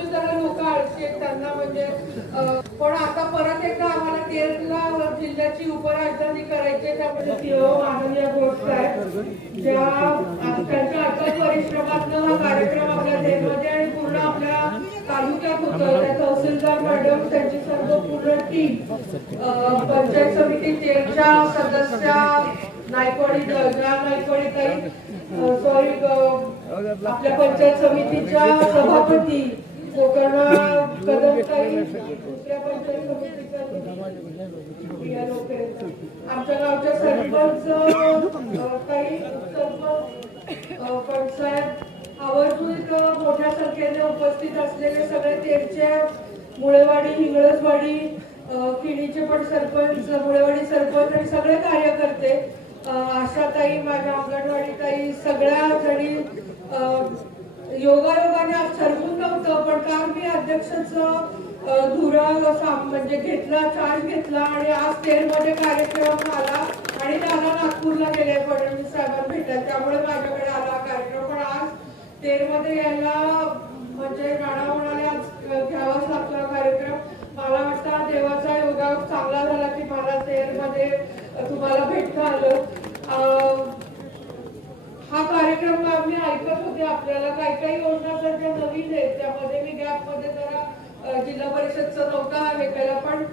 आमचे जरा लोक आळशी आहेत त्यांना म्हणजे पण आता परत एकदा आम्हाला तेरला जिल्ह्याची उपराजधानी करायची त्यामध्ये माननीय गोष्ट आहे ज्या त्यांच्या अथक परिश्रमातनं हा कार्यक्रम आपल्या देशमध्ये आणि पूर्ण आपल्या तालुक्यात होतं. त्या तहसीलदार मॅडम त्यांची सर्व पूर्ण टीम पंचायत समिती तेरच्या सदस्य नायकवाडी नायकवाडी ताई सॉरी आपल्या पंचायत समितीच्या सभापती गोकर्णा कदम ताई दुसऱ्या पंचायत समितीच्या आमच्या गावच्या सरपंच ताई उपसरपंच पंचायत आवर्जून मोठ्या संख्येने उपस्थित असलेले सगळे तेरचे मुळेवाडी हिंगळजवाडी किणीचे पण सरपंच मुळेवाडी सरपंच आणि सगळे कार्यकर्ते आशाताई माझ्या अंगणवाडी ताई सगळ्या जणी योगायोगाने आज ठरवून नव्हतं पण काल मी अध्यक्षाचं धुरा म्हणजे घेतला चार्ज घेतला आणि आज तेरमध्ये कार्यक्रम आला आणि त्याला नागपूरला गेले फडणवीस साहेबांना भेटायला त्यामुळे माझ्याकडे आला कार्यक्रम पण आज तेरमध्ये यायला म्हणजे राणा म्हणाले आज घ्यावाच लागला कार्यक्रम. मला वाटतं देवाचा योगायोग चांगला झाला की मला तेरमध्ये तुम्हाला भेटता आलं. हा कार्यक्रम आम्ही ऐकत होते आपल्याला काही काही योजना जर त्या नवीन आहेत त्यामध्ये मी गॅपमध्ये जरा जिल्हा परिषदचं नव्हता हा वेगळा पण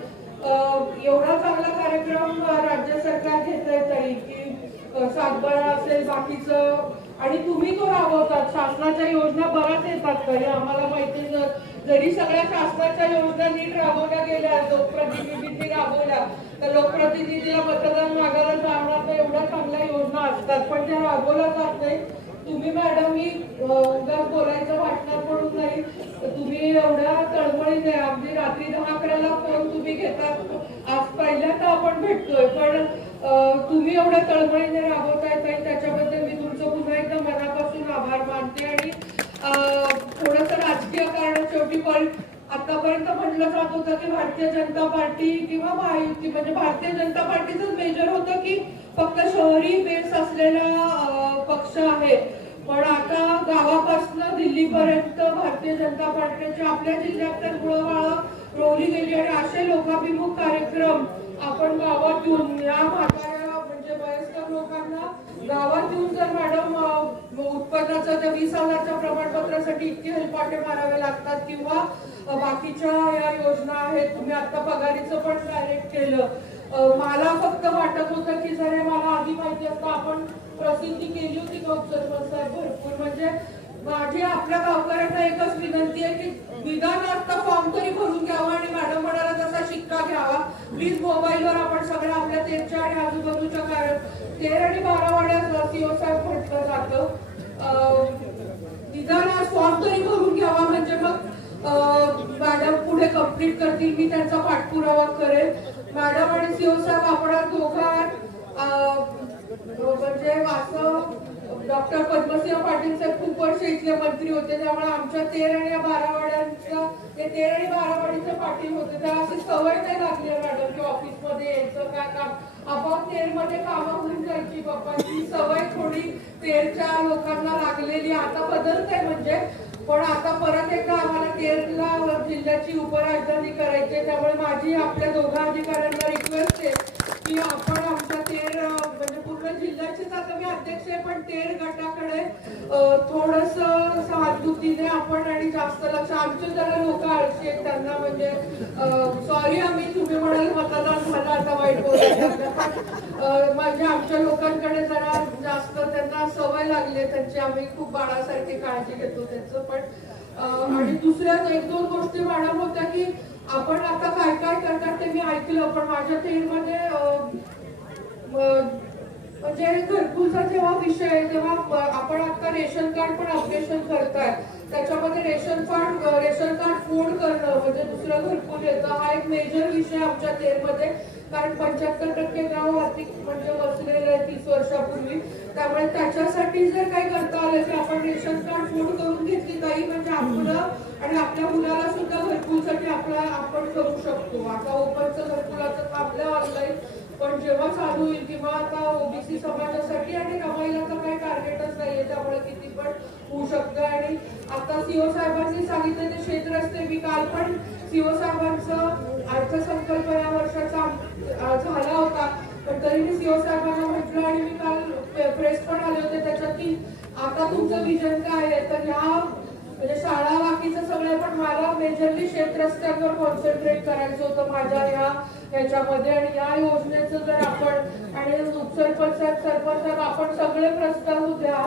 एवढा चांगला कार्यक्रम राज्य सरकार घेत आहे तरी की सातबारा असेल बाकीचं आणि तुम्ही तो राबवतात. शासनाच्या योजना बऱ्याच येतात तरी आम्हाला माहिती जरी सगळ्या शासनाच्या योजना नीट राबवल्या गेल्या लोकप्रतिनिधींनी राबवल्या तर लोकप्रतिनिधीला मतदान मागायला जाणार तर एवढ्या चांगल्या योजना असतात पण त्या राबवल्या जात नाही. तुम्ही मॅडम मी उगाच बोलायचं वाटणार म्हणून नाही तुम्ही एवढ्या तळमळीने अगदी रात्री 10-11ला फोन तुम्ही घेतात आज पहिल्यांदा आपण भेटतोय पण तुम्ही एवढ्या तळमळीने राबवताय ताई त्याच्याबद्दल मी तुमचं पुन्हा एकदा मनापासून आभार मानते. आणि थोडंसं राजकीय कारण शेवटी पण आतापर्यंत म्हटलं जात होतं की भारतीय जनता पार्टी किंवा महायुती म्हणजे भारतीय जनता पार्टीच मेजर होतं की फक्त शहरी बेस असलेला पक्ष आहे पण आता गावापासून दिल्लीपर्यंत भारतीय जनता पार्टीचे आपल्या जिल्ह्यात तर मुळामाळा रोवली गेली आणि असे लोकाभिमुख कार्यक्रम आपण गावात येऊन या म्हाताऱ्या म्हणजे वयस्कर लोकांना गावात येऊन जर मॅडम उत्पन्नाचं त्या 20,000च्या प्रमाणपत्रासाठी इतके हेलपाटे मारावे लागतात किंवा बाकीच्या या योजना आहेत तुम्ही आता पगारीचं पण डायरेक्ट केलं. मला फक्त वाटत होतं की जर मला आधी माहिती असतं आपण प्रसिद्धी केली होती सरपंच साहेब भरपूर म्हणजे माझी आपल्या गावकऱ्यांना एकच विनंती आहे की निदान आता फॉर्म तरी भरून घ्यावा आणि मॅडम म्हणाला तसा शिक्का घ्यावा प्लीज. मोबाईलवर आपण सगळ्या आपल्या तेरच्या आणि आजूबाजूच्या 13 आणि 12 वाड्यात सीओ साहेब म्हटलं जातं निदान आज फॉर्म तरी भरून घ्यावा म्हणजे मग मॅडम पुढे कंप्लीट करतील मी त्यांचा पाठपुरावा करेल. मॅडम आणि सीओ साहेब आपण दोघा म्हणजे असं डॉक्टर पद्मसिंह पाटील साहेब खूप वर्ष इथले मंत्री होते त्यामुळे आमच्या 13 आणि 12 वाड्यांच्या ते 13 आणि 12 वाडीचे पाटील होते त्याला अशी सवय नाही लागली मॅडम की ऑफिसमध्ये यायचं काय काम आपोआप तेरमध्ये कामं होऊन जायची बाप्पाची सवय थोडी तेरच्या लोकांना लागलेली आता बदलते म्हणजे पण आता परत एकदा आम्हाला तेरला जिल्ह्याची उपराजधानी करायची त्यामुळे माझी आपल्या दोघा अधिकाऱ्यांना रिक्वेस्ट आहे की आपण आमच्या तेर म्हणजे पूर्ण जिल्ह्याचेच आता मी अध्यक्ष आहे पण तेर गटाकडे थोडस सहानुभूतीने आपण आणि जास्त लक्ष आमचे जरा लोक आळशी आहेत त्यांना म्हणजे सॉरी आम्ही तुम्ही म्हणाल मतदान झालं आता वाईट बोलायचं पण म्हणजे आमच्या लोकांकडे जरा जास्त त्यांना सवय लागली त्यांची आम्ही खूप बाळासारखी काळजी घेतो त्यांचं पण आणि दुसऱ्या 1-2 गोष्टी मॅडम होत्या की आपण आता काय काय करतात ते मी ऐकलं पण माझ्या तेरमध्ये म्हणजे घरकुलचा जेव्हा विषय आहे तेव्हा आपण आता रेशन कार्ड पण अपडेशन करताय त्याच्यामध्ये रेशन कार्ड फोड करणं म्हणजे दुसरं घरकुल येतं हा एक मेजर विषय आमच्या तेरमध्ये कारण 75% गाव आर्थिक म्हणजे वसलेलं आहे 30 वर्षापूर्वी त्यामुळे त्याच्यासाठी जर काही करता आलं की आपण रेशन कार्ड फोड करून घेतली ताई म्हणजे आपलं आणि आपल्या मुलाला सुद्धा घरकुलसाठी आपण करू शकतो. आता ओपनचं घरकुलाचं आपल्या ऑनलाईन पण जेव्हा चालू होईल किंवा आता ओबीसी समाजासाठी आणि रमाईला तर काही टार्गेटच नाहीये त्यामुळे किती पण होऊ शकतं. आणि आता सीओ साहेबांनी सांगितलं ते क्षेत्र मी काल पण सीओ साहेबांचं अर्थसंकल्प या वर्षाचा झाला होता, पण तरी मी सीओ साहेबांना म्हटलं आणि मी काल प्रेस पण आले होते त्याच्यात की आता तुमचं विजन काय आहे. तर ह्या म्हणजे शाळा बाकीचं सगळं, पण मला मेजरली शेतरस्त्यांवर कॉन्सन्ट्रेट करायचं होतं माझ्या ह्याच्यामध्ये. आणि या योजनेचं जर आपण आणि उपसरपंच साहेब, सरपंच साहेब, आपण सगळे प्रस्ताव द्या